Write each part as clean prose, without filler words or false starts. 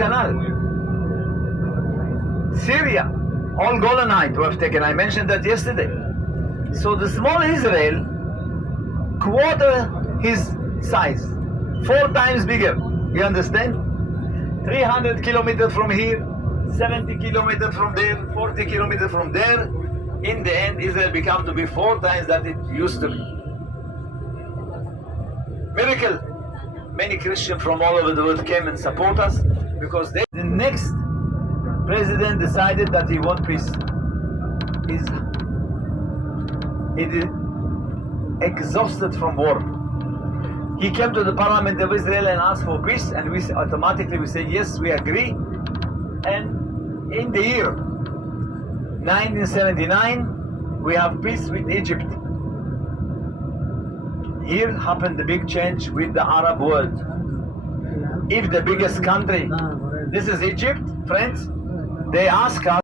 Canal. Syria, all Golanite to have taken. I mentioned that yesterday. So the small Israel, quarter his size, 4 times bigger. You understand? 300 kilometers from here, 70 kilometers from there, 40 kilometers from there. In the end, Israel became to be 4 times that it used to be. Miracle. Many Christians from all over the world came and support us because the next president decided that he wants peace. He is exhausted from war. He came to the parliament of Israel and asked for peace, and we automatically say yes, we agree. And in the year 1979, we have peace with Egypt. Here happened the big change with the Arab world. If the biggest country, this is Egypt, friends, they ask us.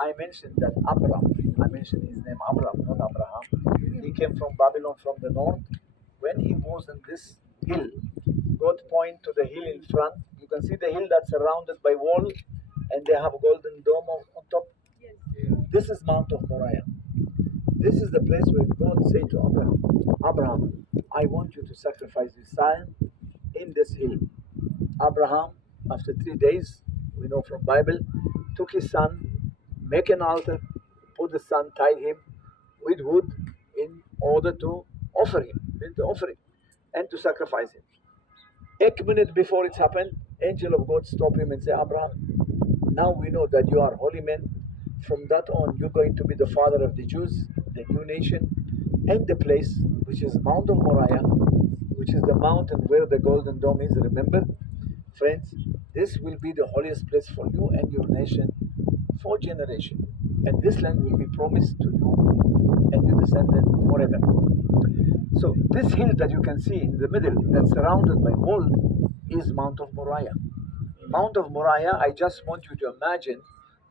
I mentioned that Abraham, I mentioned his name Abraham, not Abraham. He came from Babylon from the north. When he was in this hill, God point to the hill in front. You can see the hill that's surrounded by wall and they have a golden dome on top. Yes. This is Mount of Moriah. This is the place where God said to Abraham, Abraham, I want you to sacrifice your son in this hill. Abraham, after 3 days, we know from Bible, took his son, make an altar, put the son, tie him with wood in order to offer him, and to sacrifice him. 8 minutes before it happened, angel of God stopped him and said, Abraham, now we know that you are holy man. From that on, you're going to be the father of the Jews, the new nation, and the place which is Mount of Moriah, which is the mountain where the golden dome is. Remember, friends, this will be the holiest place for you and your nation for generation, and this land will be promised to you and your descendants forever. So this hill that you can see in the middle, that's surrounded by wall, is Mount of Moriah. Mount of Moriah, I just want you to imagine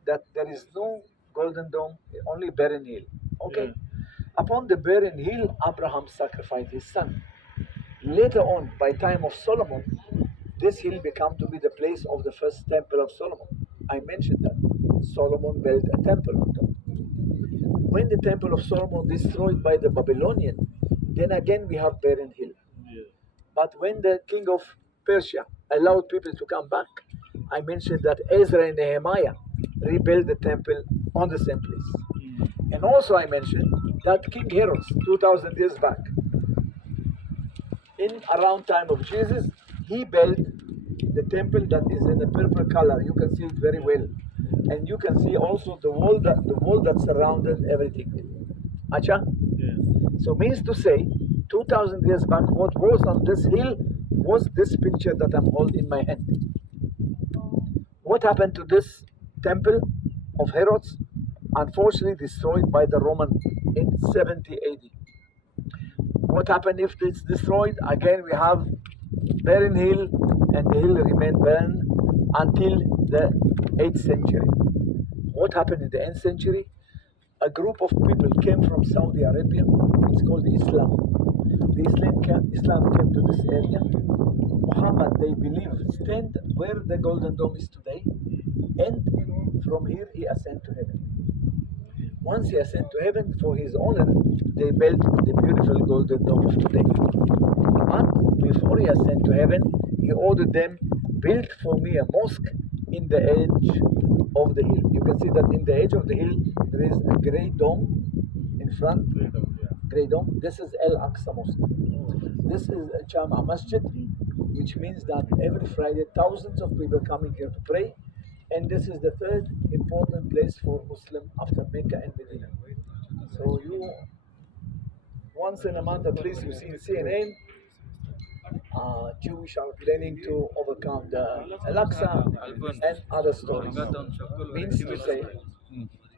that there is no golden dome, only barren hill. Okay. Yeah. Upon the barren hill, Abraham sacrificed his son. Later on, by time of Solomon, this hill became to be the place of the first temple of Solomon. I mentioned that. Solomon built a temple on top. When the temple of Solomon destroyed by the Babylonian, then again we have barren hill. Yeah. But when the king of Persia allowed people to come back, I mentioned that Ezra and Nehemiah rebuilt the temple on the same place. And also I mentioned that King Herod, 2000 years back, in around time of Jesus, he built the temple that is in a purple color. You can see it very well. And you can see also the wall that surrounded everything. Acha? Yeah. So means to say, 2000 years back, what was on this hill was this picture that I'm holding in my hand. What happened to this temple of Herod's? Unfortunately destroyed by the Roman in 70 AD. What happened if it's destroyed? Again, we have barren hill, and the hill remained barren until the 8th century. What happened in the 8th century? A group of people came from Saudi Arabia. It's called Islam. The Islam came to this area. Muhammad, they believe, stand where the Golden Dome is today, and from here he ascended to heaven. Once he ascended to heaven, for his honor, they built the beautiful Golden Dome of today. But before he ascended to heaven, he ordered them, build for me a mosque in the edge of the hill. You can see that in the edge of the hill, there is a great dome, in front, Grey Dome. This is Al-Aqsa Mosque. This is a Jama Masjid, which means that every Friday thousands of people coming here to pray. And this is the third important place for Muslim after Mecca and Medina. So you, once in a month at least, you see in CNN, Jewish are planning to overcome the Al-Aqsa and other stories. Means to say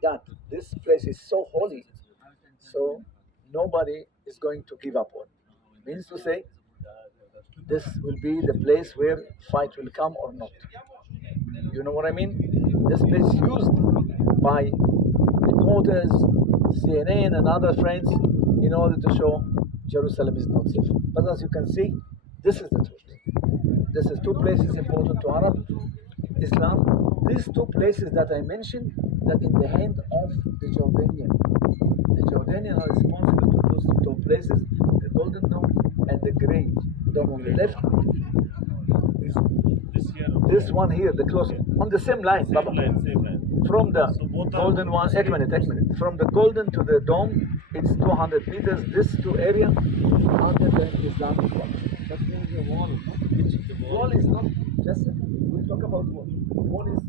that this place is so holy, so nobody is going to give up on. Means to say, this will be the place where fight will come or not. You know what I mean? This place used by reporters, CNN and other friends in order to show Jerusalem is not safe. But as you can see, this is the truth. This is two places important to Arab Islam. These two places that I mentioned, that in the hand of the Jordanian. The Jordanian are responsible to those two places, the Golden Dome and the Grey Dome on the left. This one here, the closest, on the same line, Baba. From the golden one, a minute. From the golden to the dome, it's 200 meters. This two area under the Islamic wall. That means the wall. The wall is not just, we'll talk about wall. Wall is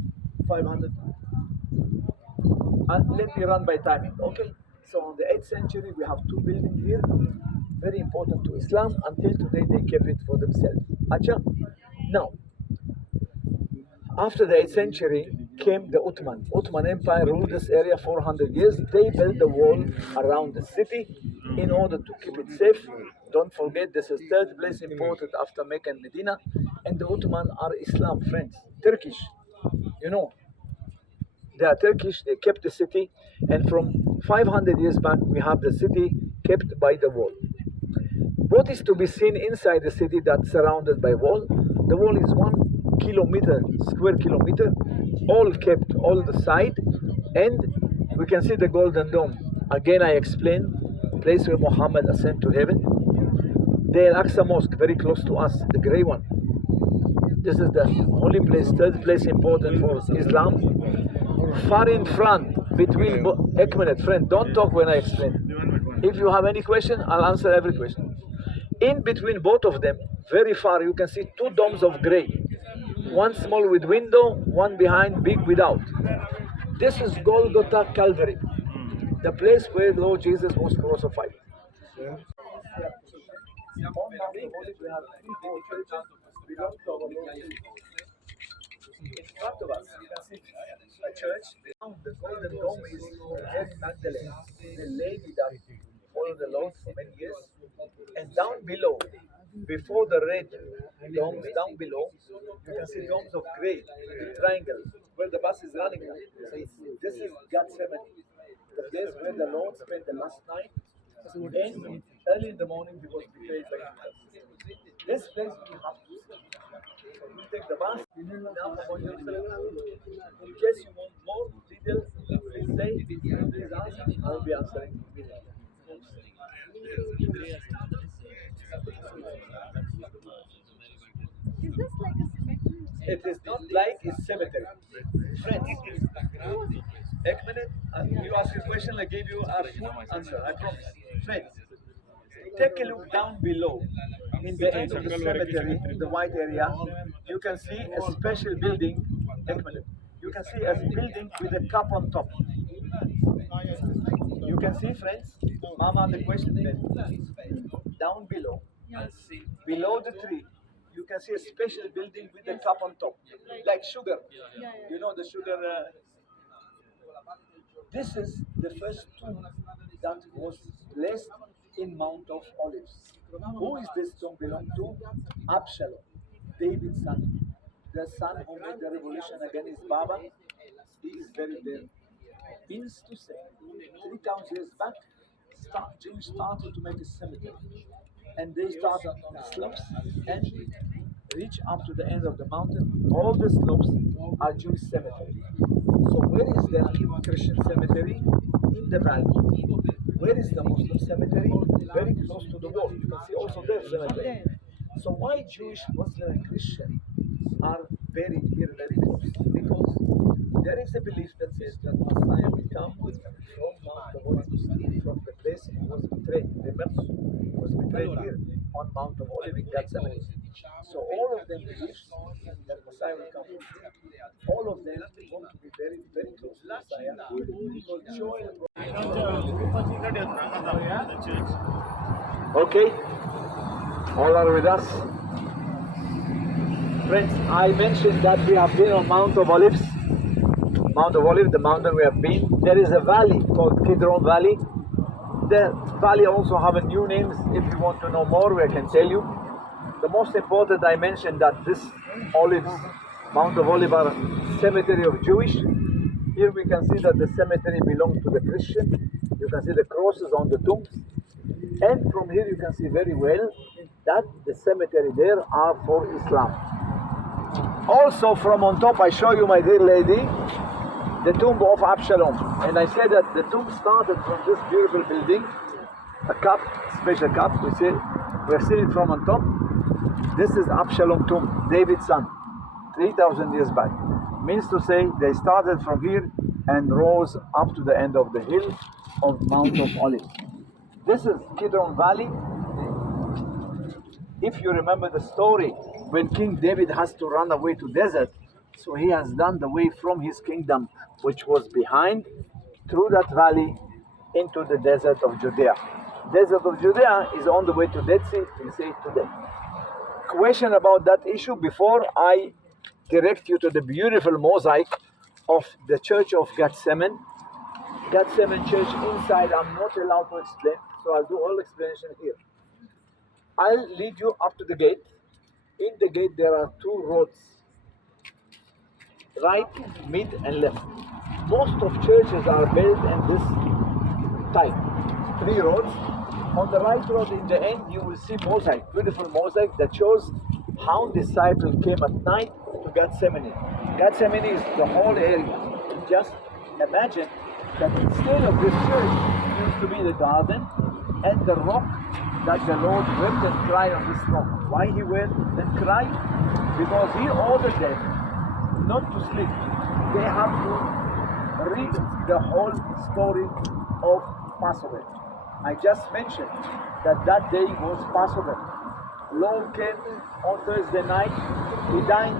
500. And let me run by timing, okay? So on the 8th century, we have two buildings here, very important to Islam. Until today, they kept it for themselves. Acha? Now, after the 8th century came the Ottoman Empire ruled this area 400 years. They built the wall around the city in order to keep it safe. Don't forget, this is third place important after Mecca and Medina. And the Ottoman are Islam friends, Turkish. You know, they are Turkish, they kept the city. And from 500 years back, we have the city kept by the wall. What is to be seen inside the city that's surrounded by wall? The wall is 1 square kilometer, all kept, all the side, and we can see the Golden Dome. Again, I explain, place where Muhammad ascended to heaven. The Al-Aqsa Mosque, very close to us, the grey one. This is the holy place, third place important for Islam. Far in front, between, a minute, friend, don't talk when I explain. If you have any question, I'll answer every question. In between both of them, very far, you can see two domes of grey. One small with window, one behind, big without. This is Golgatha Calvary, the place where Lord Jesus was crucified. Yeah. In front of us, you can see a church. The Golden Dome is for Mary Magdalene, the lady that followed the Lord for many years. And down below, before the red domes, down below, you can see domes of grey, the triangle, where the bus is running now. So this is Gethsemane, the place where the Lord spent the last night. And early in the morning, he was betrayed by Judas. This place we have to see. So we take the bus. Now, in case you want more details, please say, please ask, I'll be answering. Is this like a cemetery? It is not like a cemetery. Friends, a minute, you ask a question, I gave you a full answer, I promise. Friends, take a look down below. In the end of the cemetery, the white area, you can see a special building. A minute. You can see a building with a cup on top. You can see, friends, Mama, the question down below, below the tree, you can see a special building with a cup on top, like sugar. You know the sugar. This is the first tomb that was placed in Mount of Olives. Who is this tomb belong to? Absalom, David's son. The son who made the revolution against his Baba. He is buried there. Means to say, 3,000 years back, Jews started to make a cemetery. And they started on the slopes and reach up to the end of the mountain. All the slopes are Jewish cemetery. So where is the Christian cemetery? In the valley. Where is the Muslim cemetery? Very close to the wall. You can see also their cemetery. So why Jewish, Muslim, and Christian are buried here very close? Because there is a belief that says that Messiah will come from Mount the Holy, from the here on Mount of Olives in Gethsemane. So all of them believe that Messiah will come. All of them want to be very, very close to Messiah because Joel. Okay, all are with us. Friends, I mentioned that we have been on Mount of Olives. Mount of Olives, the mountain we have been. There is a valley called Kidron Valley. The valley also have a new names. If you want to know more, I can tell you. The most important, I mentioned that this Olives, Mount of Olives, are cemetery of Jewish. Here we can see that the cemetery belongs to the Christian. You can see the crosses on the tombs. And from here you can see very well that the cemetery there are for Islam. Also from on top I show you, my dear lady, the tomb of Absalom. And I said that the tomb started from this beautiful building, a cup, special cup, we're seeing it from on top. This is Absalom tomb, David's son, 3,000 years back. Means to say they started from here and rose up to the end of the hill of Mount of Olives. This is Kidron Valley. If you remember the story, when King David has to run away to desert, so he has done the way from his kingdom, which was behind, through that valley into the desert of Judea. Desert of Judea is on the way to Dead Sea, we say it today. Question about that issue before I direct you to the beautiful mosaic of the church of Gethsemane. Gethsemane church inside, I'm not allowed to explain, so I'll do all explanation here. I'll lead you up to the gate. In the gate there are two roads, right, mid and left. Most of churches are built in this type, three roads. On the right road in the end you will see mosaic, beautiful mosaic that shows how disciples came at night to Gethsemane. Gethsemane is the whole area. Just imagine that instead of this church used to be the garden and the rock that the Lord wept and cried on this rock. Why he wept and cried? Because he ordered them not to sleep. They have to read the whole story of Passover. I just mentioned that that day was Passover. Lord came on Thursday night. He dined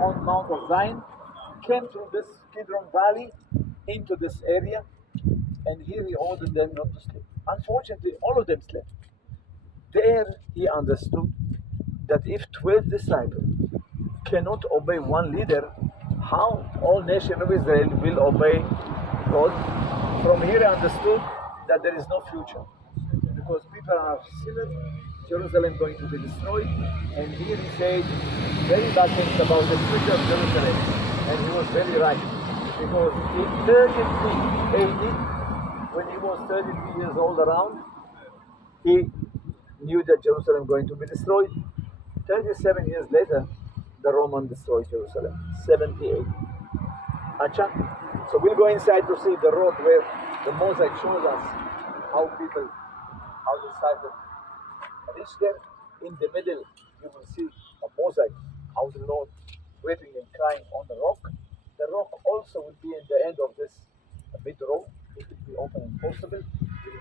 on Mount of Zion, came through this Kidron Valley into this area, and here he ordered them not to sleep. Unfortunately, all of them slept. There he understood that if 12 disciples cannot obey one leader, how all nation of Israel will obey God? From here he understood that there is no future, because people are sinners, Jerusalem going to be destroyed, and here he said very bad things about the future of Jerusalem, and he was very right, because in 33 AD, when he was 33 years old around, he knew that Jerusalem going to be destroyed. 37 years later, the Roman destroyed Jerusalem, 78. Acha? So we'll go inside to see the road where the mosaic shows us how disciples reach there. In the middle, you will see a mosaic, how the Lord weeping and crying on the rock. The rock also will be in the end of this mid road. It will be open and possible.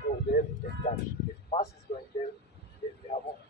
We'll go there and touch. If mass is going there, then we have open.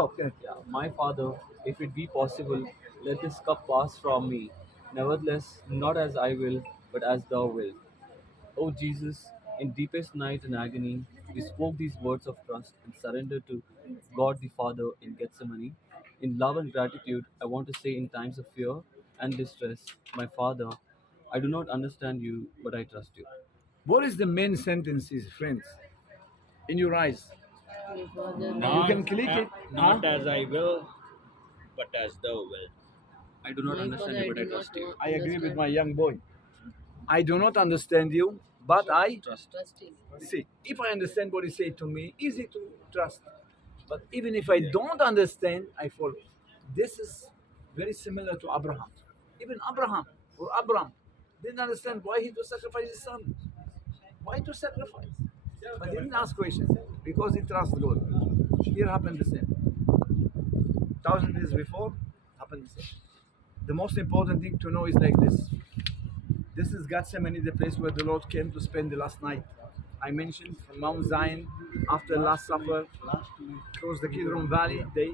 talk. Yeah. Yeah, my Father, if it be possible, let this cup pass from me. Nevertheless, not as I will, but as thou wilt. O Jesus, in deepest night and agony, you spoke these words of trust and surrender to God the Father in Gethsemane. In love and gratitude, I want to say in times of fear and distress, my Father, I do not understand you, but I trust you. What is the main sentences, friends, in your eyes? You can click it. Not Huh? as I will, but as thou wilt. I do not understand you, but I trust you. I agree with my young boy. I do not understand you, but I Trust. see. If I understand what he said to me, easy to trust. But even if I don't understand, I follow. This is very similar to Abraham. Even Abraham or Abram didn't understand why he to sacrifice his son. Why to sacrifice? But he didn't ask questions because he trusts God. Here happened the same. 1,000 years before, happened the same. The most important thing to know is like this. This is Gethsemane, the place where the Lord came to spend the last night. I mentioned from Mount Zion, after Last Supper, across the Kidron Valley, they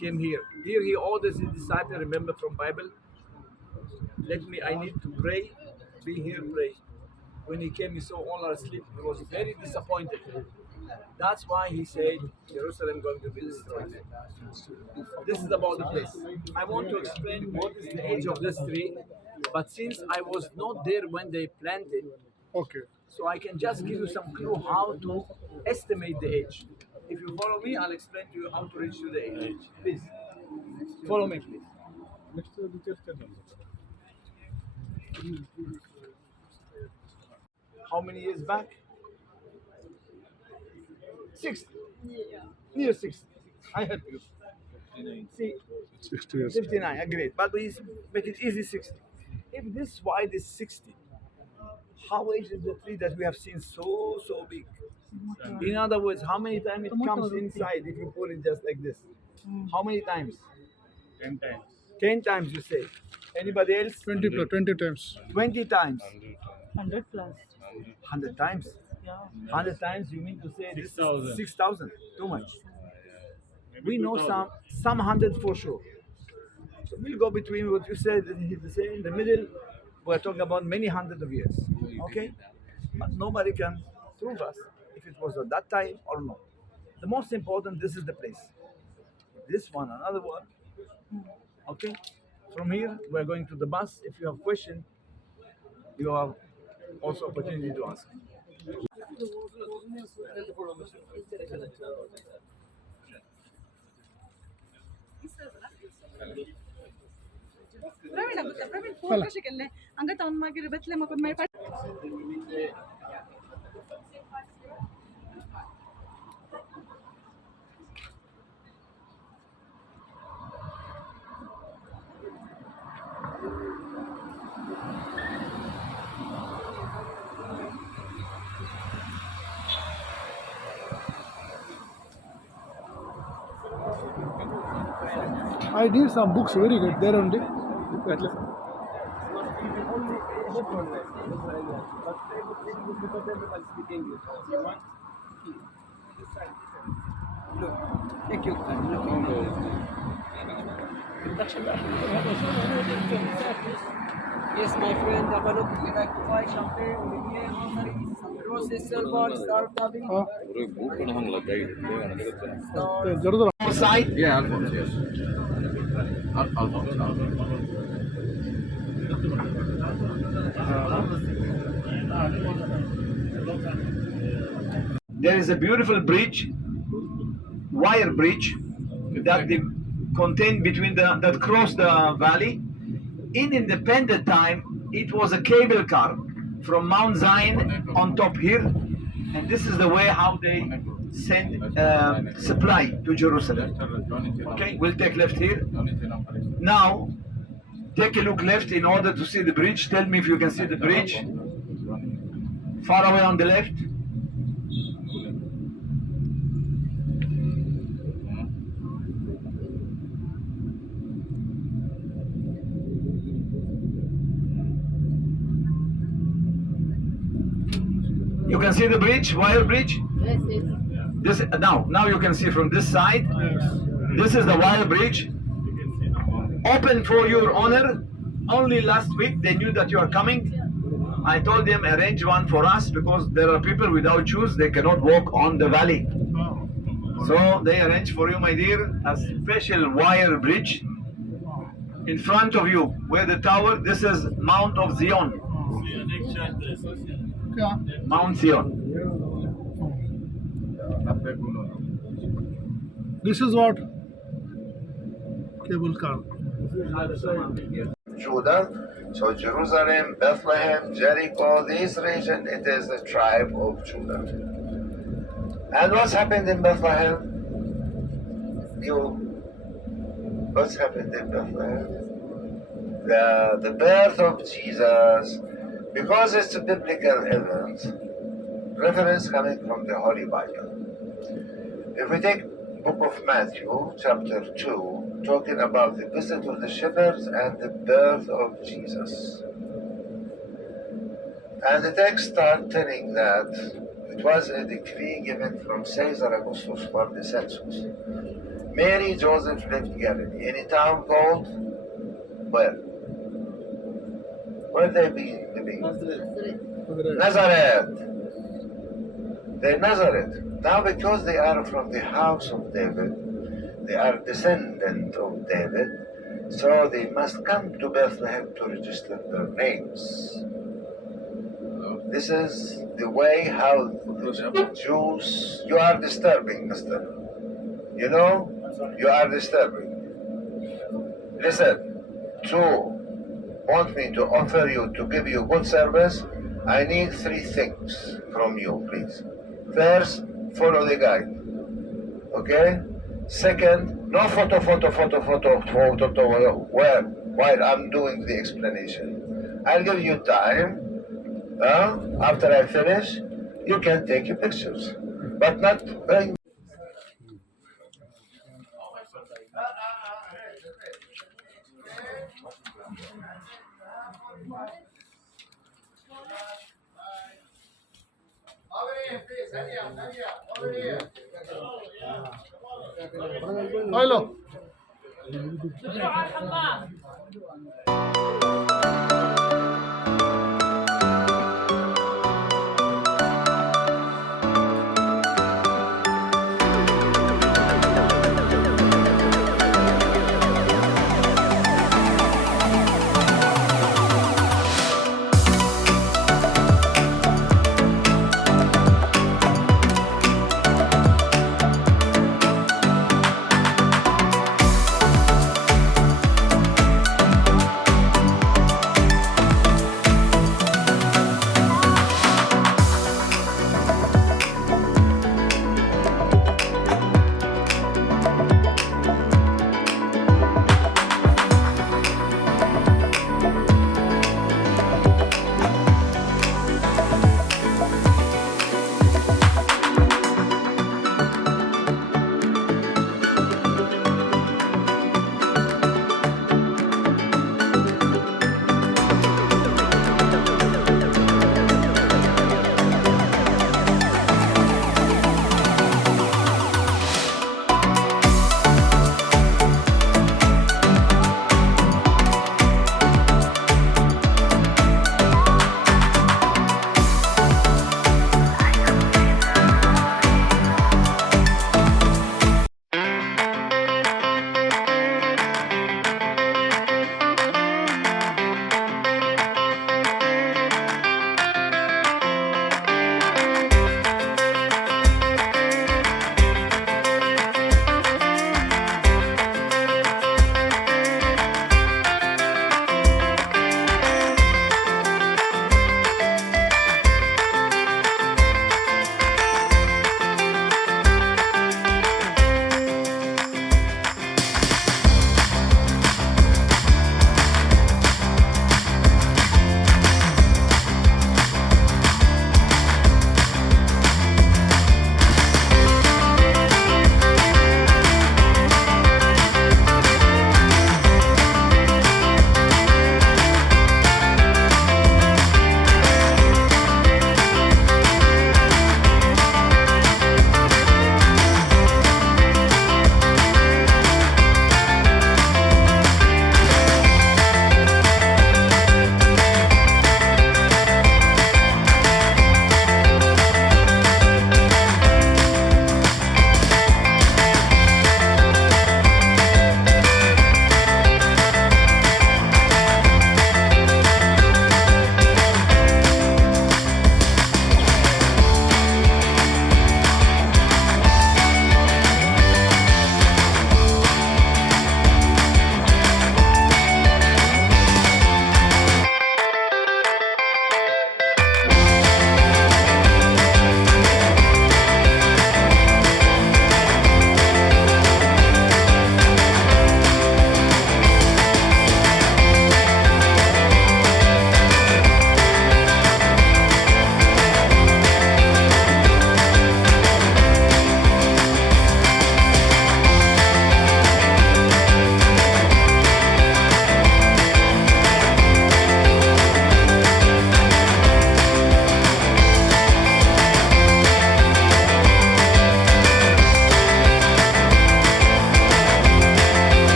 came here. Here he orders his disciples, remember from Bible, I need to pray, be here, pray. When he came, he saw all are asleep. He was very disappointed. That's why he said, Jerusalem going to be destroyed. This is about the place. I want to explain what is the age of this tree, but since I was not there when they planted, Okay. so I can just give you some clue how to estimate the age. If you follow me, I'll explain to you how to reach to the age. Please, follow me, please. How many years back? 60. Near 60. I help you. See, 60 years. 59, agreed. But we make it easy 60. If this wide is 60, how age is the tree that we have seen so big? In other words, how many times it comes inside if you put it just like this? How many times? 10 times. 10 times you say. Anybody else? 20 plus 20 times. 20 times. 100 plus. 100 times? Yeah. 100 times you mean to say this is 6,000. 6,000. Too much. Maybe We know 2,000. some 100 for sure. So we'll go between what you said and he say in the middle. We're talking about many hundreds of years. Okay? But nobody can prove us if it was at that time or not. The most important, this is the place. This one, another one. Okay? From here, we're going to the bus. If you have questions, you have also opportunity to ask. Praveen ಗೊತ್ತಾ Praveen phone ಕಶಿಕಲ್ಲೇ ಹಂಗತ ಅವ್ನ ಮಾಗಿರು ಬೆತ್ತಲೆ ಮಕ್ಕಳ ಮೇಲೆ I need some books, very good. There only. Take your time. Yes, my friend, have a look. We like to buy champagne, Olivier, Henri, some roses, silver, star clubbing. Jerusalem. Side. Yeah, Alphonse, yes. Alphonse. There is a beautiful bridge, wire bridge, that they contain between that cross the valley. In independent time, it was a cable car from Mount Zion on top here, and this is the way how they send supply to Jerusalem. Okay, we'll take left here. Now, take a look left in order to see the bridge. Tell me if you can see the bridge. Far away on the left. You can see the bridge, wire bridge. Yes, yes. This now you can see from this side. This is the wire bridge, open for your honor. Only last week they knew that you are coming. I told them arrange one for us because there are people without shoes, they cannot walk on the valley. So they arranged for you, my dear, a special wire bridge in front of you, where the tower. This is Mount of Zion, क्या Mount Zion. This is what cable car. Judah. So Jerusalem, Bethlehem, Jericho, this region, it is the tribe of Judah. And what's happened in Bethlehem? What's happened in Bethlehem? The birth of Jesus, because it's a biblical event, reference coming from the Holy Bible. If we take book of Matthew, chapter 2, talking about the visit of the shepherds and the birth of Jesus. And the text starts telling that it was a decree given from Caesar Augustus for the census. Mary, Joseph lived Galilee, in a town called, where? Where they been living? Nazareth. They're Nazareth. Now because they are from the house of David, they are descendant of David, so they must come to Bethlehem to register their names. This is the way how the Jews, you are disturbing, mister. You know, you are disturbing. Listen, to want me to offer you, to give you good service, I need 3 things from you, please. First, follow the guide. Okay? Second, no photo, while I'm doing the explanation. I'll give you time. After I finish, you can take your pictures. But not Hello.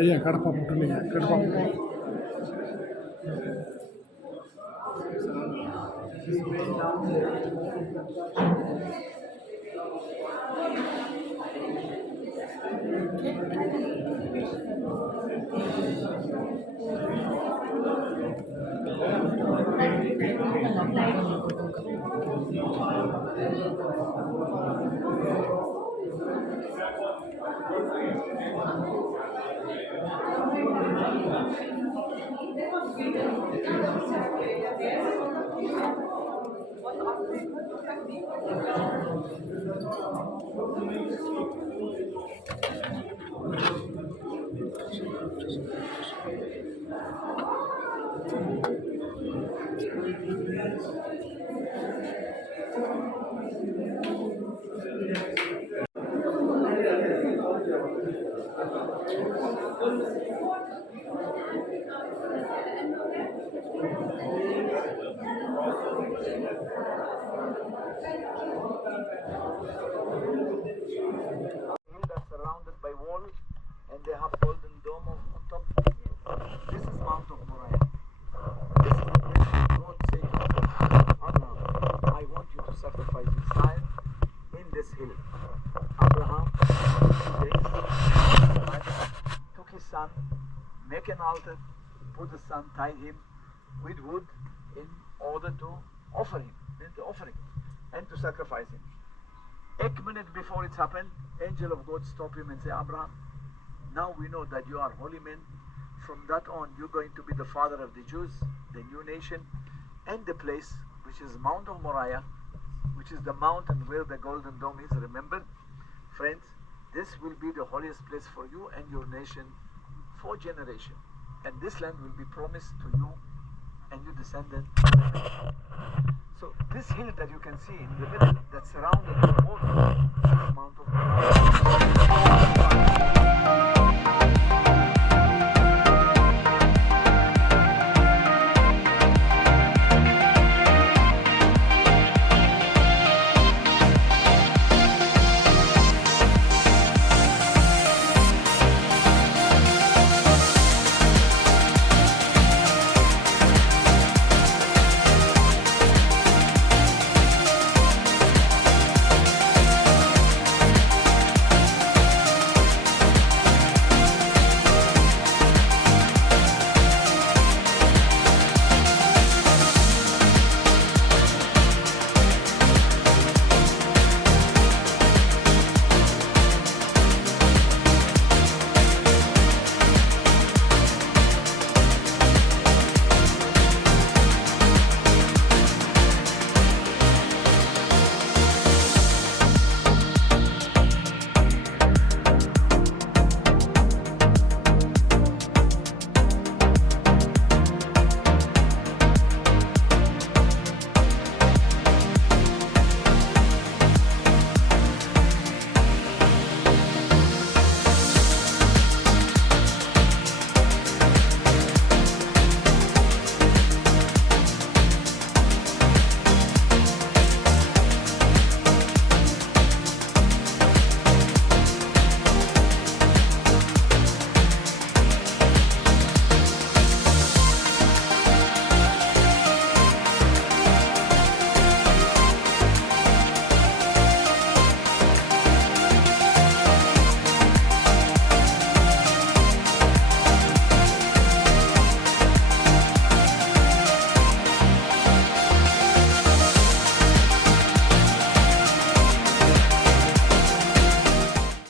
ஐயா Kadapa போட்டுருந்தீங்க Kadapa Hill that's surrounded by wall, and they have golden dome on top. This is Mount of Moriah. This is the place where God said to Abraham, I want you to sacrifice your child in this hill. Abraham took his son, make an altar, put the son, tie him with wood in order to offer him, the offering, and to sacrifice him. 8 minutes before it happened, angel of God stop him and say, Abraham, now we know that you are holy men. From that on, you're going to be the father of the Jews, the new nation, and the place which is Mount of Moriah, which is the mountain where the golden dome is. Remember, friends, this will be the holiest place for you and your nation for generation. And this land will be promised to you and your descendants. So this hill that you can see in the middle, that's surrounded by water,